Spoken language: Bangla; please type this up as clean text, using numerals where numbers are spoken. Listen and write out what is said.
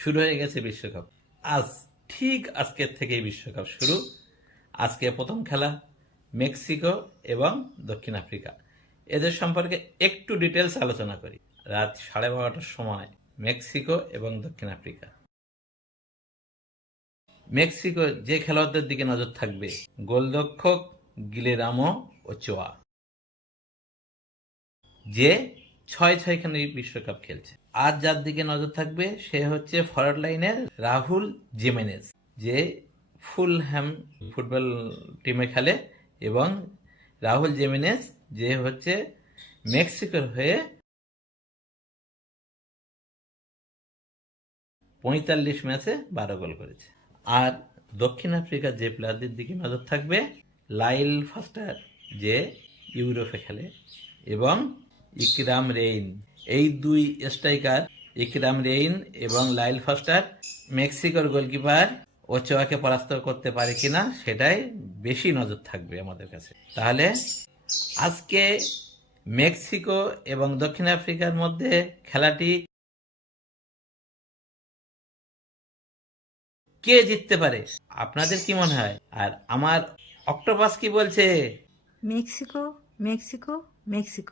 শুরু হয়ে গেছে বিশ্বকাপ। ঠিক আজকের থেকেই বিশ্বকাপ শুরু। আজকে প্রথম খেলা মেক্সিকো এবং দক্ষিণ আফ্রিকা। এদের সম্পর্কে একটু ডিটেলস আলোচনা করি। রাত 12:30টার সময় মেক্সিকো এবং দক্ষিণ আফ্রিকা। মেক্সিকো যে খেলোয়াড়দের দিকে নজর থাকবে, গোলরক্ষক গিলেরামো ওচোয়া, যে 6-6খানি বিশ্বকাপ খেলছে। আর যার দিকে নজর থাকবে সে হচ্ছে ফরওয়ার্ড লাইনের রাহুল জিমেনেজ, যে ফুলহ্যাম ফুটবল টিমে খেলে, এবং রাহুল জিমেনেজ যে হচ্ছে মেক্সিকোর হয়ে 45 ম্যাচে 12 গোল করেছে। আর দক্ষিণ আফ্রিকার যে প্লেয়ারদের দিকে নজর থাকবে, লাইল ফাস্টার, যে ইউরোপে খেলে, এবং ইকরাম রেইন। এই দুই স্ট্রাইকার, ইকরাম রেইন এবং লাইল ফাস্টার, মেক্সিকোর গোলকিপার ওচোয়াকে পরাস্ত করতে পারে কিনা সেটাই বেশি নজর থাকবে আমাদের কাছে। তাহলে আজকে মেক্সিকো এবং দক্ষিণ আফ্রিকার মধ্যে খেলাটি কে জিততে পারে আপনাদের কি মনে হয়? আর আমার অক্টোপাস কি বলছে? Mexico, Mexico, Mexico.